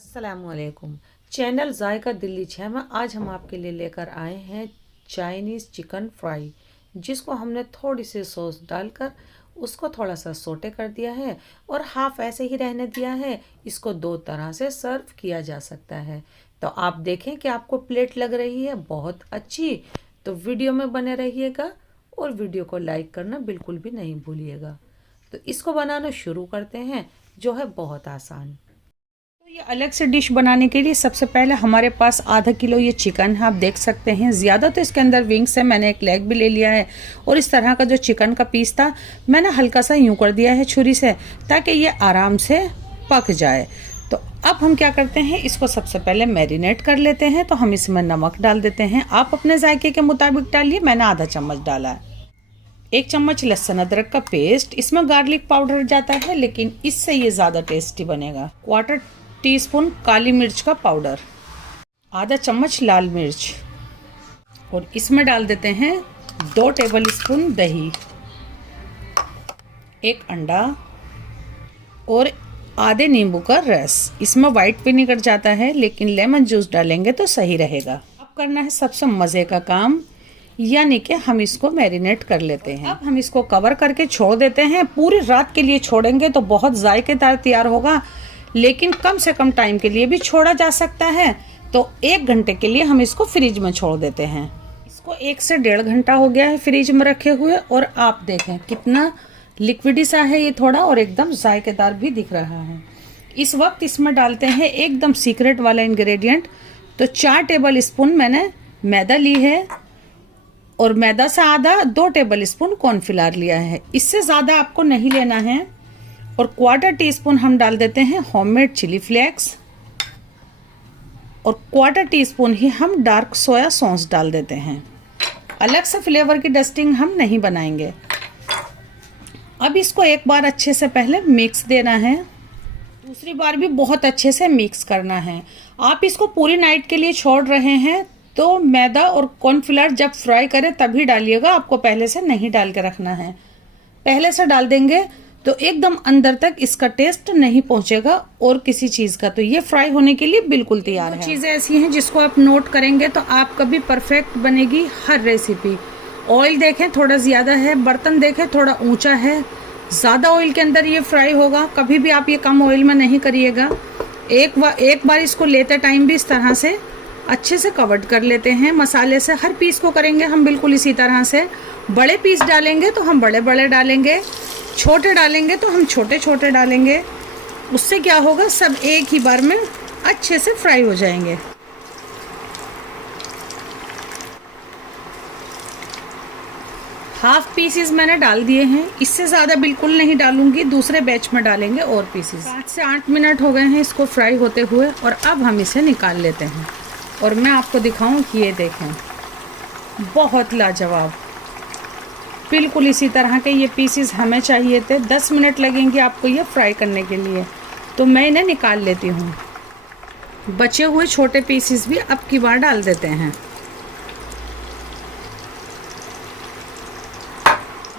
अस्सलामुअलैकुम। चैनल जायका दिल्ली 6 में आज हम आपके लिए लेकर आए हैं चाइनीज़ चिकन फ्राई, जिसको हमने थोड़ी सी सॉस डालकर उसको थोड़ा सा सोटे कर दिया है और हाफ ऐसे ही रहने दिया है। इसको दो तरह से सर्व किया जा सकता है। तो आप देखें कि आपको प्लेट लग रही है बहुत अच्छी, तो वीडियो में बने रहिएगा और वीडियो को लाइक करना बिल्कुल भी नहीं भूलिएगा। तो इसको बनाना शुरू करते हैं, जो है बहुत आसान। ये अलग से डिश बनाने के लिए सबसे पहले हमारे पास आधा किलो ये चिकन है। आप देख सकते हैं ज़्यादा तो इसके अंदर विंग्स है, मैंने एक लेग भी ले लिया है। और इस तरह का जो चिकन का पीस था मैंने हल्का सा यूं कर दिया है छुरी से, ताकि ये आराम से पक जाए। तो अब हम क्या करते हैं, इसको सबसे पहले मैरिनेट कर लेते हैं। तो हम इसमें नमक डाल देते हैं, आप अपने जायके के मुताबिक डालिए, मैंने आधा चम्मच डाला है। 1 चम्मच लहसुन अदरक का पेस्ट, इसमें गार्लिक पाउडर जाता है लेकिन इससे ये ज़्यादा टेस्टी बनेगा। 1/4 टीस्पून काली मिर्च का पाउडर, आधा चम्मच लाल मिर्च, और इसमें डाल देते हैं 2 टेबल स्पून दही, 1 अंडा और आधे नींबू का रस। इसमें वाइट विनेगर जाता है लेकिन लेमन जूस डालेंगे तो सही रहेगा। अब करना है सबसे मज़े का काम, यानी कि हम इसको मैरिनेट कर लेते हैं। अब हम इसको कवर करके छोड़ देते हैं। पूरी रात के लिए छोड़ेंगे तो बहुत जायकेदार तैयार होगा, लेकिन कम से कम टाइम के लिए भी छोड़ा जा सकता है। तो 1 घंटे के लिए हम इसको फ्रिज में छोड़ देते हैं। इसको 1 से 1.5 घंटा हो गया है फ्रिज में रखे हुए, और आप देखें कितना लिक्विडी सा है ये थोड़ा, और एकदम जायकेदार भी दिख रहा है। इस वक्त इसमें डालते हैं एकदम सीक्रेट वाला इंग्रेडिएंट। तो 4 टेबल स्पून मैंने मैदा ली है, और मैदा से आधा 2 टेबल स्पून कॉर्नफ्लावर लिया है। इससे ज़्यादा आपको नहीं लेना है। और 1/4 टीस्पून हम डाल देते हैं होममेड चिली फ्लेक्स, और 1/4 टीस्पून ही हम डार्क सोया सॉस डाल देते हैं। अलग से फ्लेवर की डस्टिंग हम नहीं बनाएंगे। अब इसको एक बार अच्छे से पहले मिक्स देना है, दूसरी बार भी बहुत अच्छे से मिक्स करना है। आप इसको पूरी नाइट के लिए छोड़ रहे हैं तो मैदा और कॉर्नफ्लावर जब फ्राई करें तभी डालिएगा, आपको पहले से नहीं डाल के रखना है। पहले से डाल देंगे तो एकदम अंदर तक इसका टेस्ट नहीं पहुंचेगा और किसी चीज़ का। तो ये फ्राई होने के लिए बिल्कुल तैयार है। चीज़ें ऐसी हैं जिसको आप नोट करेंगे तो आप कभी परफेक्ट बनेगी हर रेसिपी। ऑयल देखें थोड़ा ज़्यादा है, बर्तन देखें थोड़ा ऊंचा है, ज़्यादा ऑयल के अंदर ये फ्राई होगा। कभी भी आप ये कम ऑयल में नहीं करिएगा। एक बार इसको लेते टाइम भी इस तरह से अच्छे से कवर कर लेते हैं मसाले से। हर पीस को करेंगे हम बिल्कुल इसी तरह से। बड़े पीस डालेंगे तो हम बड़े बड़े डालेंगे, छोटे डालेंगे तो हम छोटे छोटे डालेंगे। उससे क्या होगा, सब एक ही बार में अच्छे से फ्राई हो जाएंगे। हाफ पीसेस मैंने डाल दिए हैं, इससे ज़्यादा बिल्कुल नहीं डालूंगी, दूसरे बैच में डालेंगे और पीसेस। 7 से 8 मिनट हो गए हैं इसको फ्राई होते हुए, और अब हम इसे निकाल लेते हैं। और मैं आपको दिखाऊं कि ये देखें, बहुत लाजवाब, बिल्कुल इसी तरह के ये पीसेस हमें चाहिए थे। 10 मिनट लगेंगे आपको ये फ्राई करने के लिए, तो मैं इन्हें निकाल लेती हूँ। बचे हुए छोटे पीसेस भी अब की बार डाल देते हैं।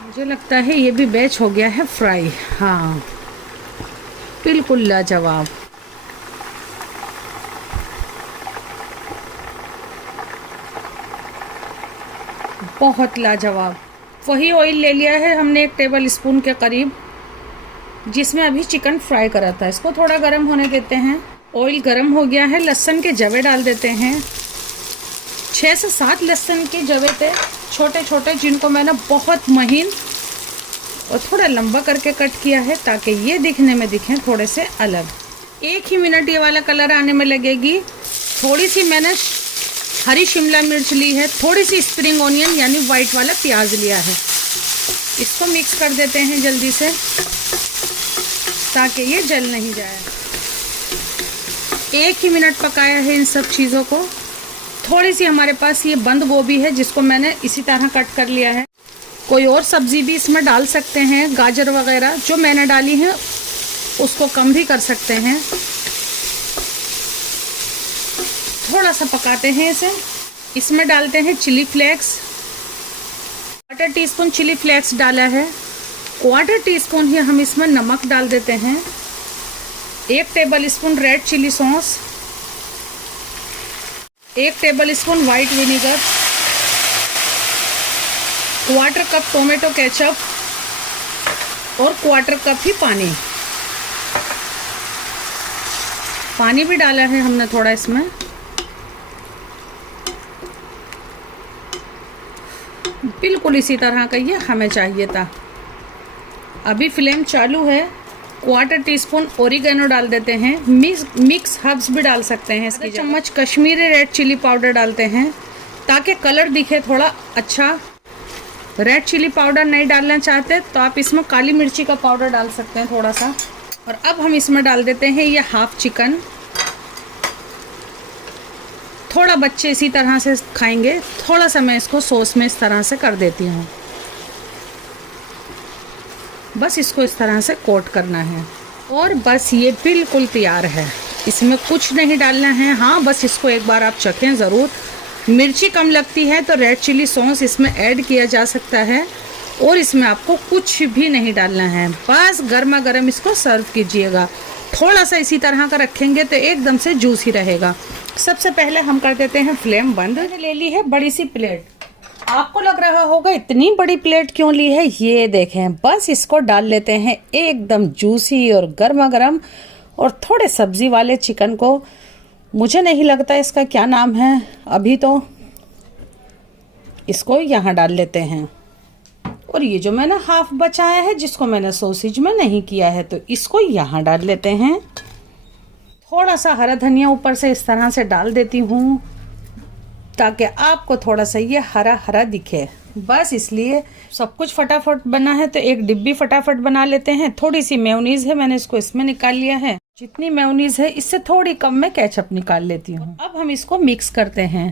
मुझे लगता है ये भी बैच हो गया है फ्राई। हाँ, बिल्कुल लाजवाब। बहुत लाजवाब। वही ऑयल ले लिया है हमने 1 टेबल स्पून के करीब, जिसमें अभी चिकन फ्राई करा था। इसको थोड़ा गर्म होने देते हैं। ऑयल गर्म हो गया है, लहसुन के जवे डाल देते हैं। 6 से 7 लहसुन के जवे थे छोटे छोटे, जिनको मैंने बहुत महीन और थोड़ा लंबा करके कट किया है, ताकि ये दिखने में दिखें थोड़े से अलग। 1 ही मिनट ये वाला कलर आने में लगेगी। थोड़ी सी मैंने हरी शिमला मिर्च ली है, थोड़ी सी स्प्रिंग ऑनियन यानी वाइट वाला प्याज लिया है। इसको मिक्स कर देते हैं जल्दी से, ताकि ये जल नहीं जाए। 1 ही मिनट पकाया है इन सब चीज़ों को। थोड़ी सी हमारे पास ये बंद गोभी है, जिसको मैंने इसी तरह कट कर लिया है। कोई और सब्ज़ी भी इसमें डाल सकते हैं, गाजर वगैरह। जो मैंने डाली है उसको कम भी कर सकते हैं। थोड़ा सा पकाते हैं इसे। इसमें डालते हैं chilli flakes, 1/4 teaspoon chilli flakes डाला है। 1/4 टीस्पून ही हम इसमें नमक डाल देते हैं। 1 tablespoon red chilli sauce, 1 tablespoon white vinegar, 1/4 cup tomato ketchup और 1/4 कप ही पानी भी डाला है हमने थोड़ा इसमें। बिल्कुल इसी तरह का ये हमें चाहिए था। अभी फ्लेम चालू है। 1/4 टीस्पून ओरिगेनो डाल देते हैं। मिक्स हर्ब्स भी डाल सकते हैं। इसकी चम्मच कश्मीरी रेड चिली पाउडर डालते हैं ताकि कलर दिखे थोड़ा अच्छा। रेड चिली पाउडर नहीं डालना चाहते तो आप इसमें काली मिर्ची का पाउडर डाल सकते हैं थोड़ा सा। और अब हम इसमें डाल देते हैं ये हाफ चिकन। थोड़ा बच्चे इसी तरह से खाएंगे। थोड़ा सा मैं इसको सॉस में इस तरह से कर देती हूँ। बस इसको इस तरह से कोट करना है और बस ये बिल्कुल तैयार है। इसमें कुछ नहीं डालना है। हाँ, बस इसको एक बार आप चखें ज़रूर। मिर्ची कम लगती है तो रेड चिली सॉस इसमें ऐड किया जा सकता है और इसमें आपको कुछ भी नहीं डालना है। बस गर्मा गर्म इसको सर्व कीजिएगा। थोड़ा सा इसी तरह का रखेंगे तो एकदम से जूसी रहेगा। सबसे पहले हम कर देते हैं फ्लेम बंद। ले ली है बड़ी सी प्लेट। आपको लग रहा होगा इतनी बड़ी प्लेट क्यों ली है। ये देखें, बस इसको डाल लेते हैं एकदम जूसी और गर्मा गर्म और थोड़े सब्जी वाले चिकन को। मुझे नहीं लगता इसका क्या नाम है अभी, तो इसको यहाँ डाल लेते हैं। और ये जो मैंने हाफ बचाया है जिसको मैंने सॉसेज में नहीं किया है तो इसको यहाँ डाल लेते हैं। थोड़ा सा हरा धनिया ऊपर से इस तरह से डाल देती हूँ ताकि आपको थोड़ा सा ये हरा हरा दिखे। बस इसलिए सब कुछ फटाफट बना है तो एक डिब्बी फटाफट बना लेते हैं। थोड़ी सी मेयोनीज है, मैंने इसको इसमें निकाल लिया है। जितनी मेयोनीज है इससे थोड़ी कम मैं केचप निकाल लेती हूँ। अब हम इसको मिक्स करते हैं।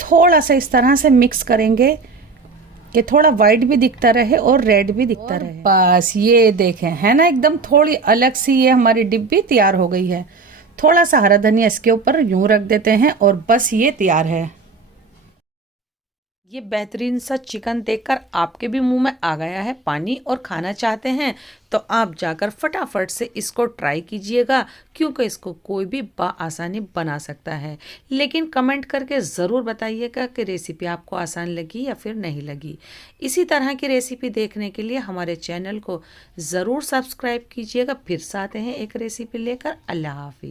थोड़ा सा इस तरह से मिक्स करेंगे कि थोड़ा वाइट भी दिखता रहे और रेड भी दिखता रहे। बस ये देखें, है ना, एकदम थोड़ी अलग सी ये हमारी डिब्बी तैयार हो गई है। थोड़ा सा हरा धनिया इसके ऊपर यूं रख देते हैं और बस ये तैयार है। ये बेहतरीन सा चिकन देखकर आपके भी मुंह में आ गया है पानी और खाना चाहते हैं तो आप जाकर फटाफट से इसको ट्राई कीजिएगा, क्योंकि इसको कोई भी आसानी बना सकता है। लेकिन कमेंट करके ज़रूर बताइएगा कि रेसिपी आपको आसान लगी या फिर नहीं लगी। इसी तरह की रेसिपी देखने के लिए हमारे चैनल को ज़रूर सब्सक्राइब कीजिएगा। फिर से आते हैं एक रेसिपी लेकर। अल्लाह हाफिज़।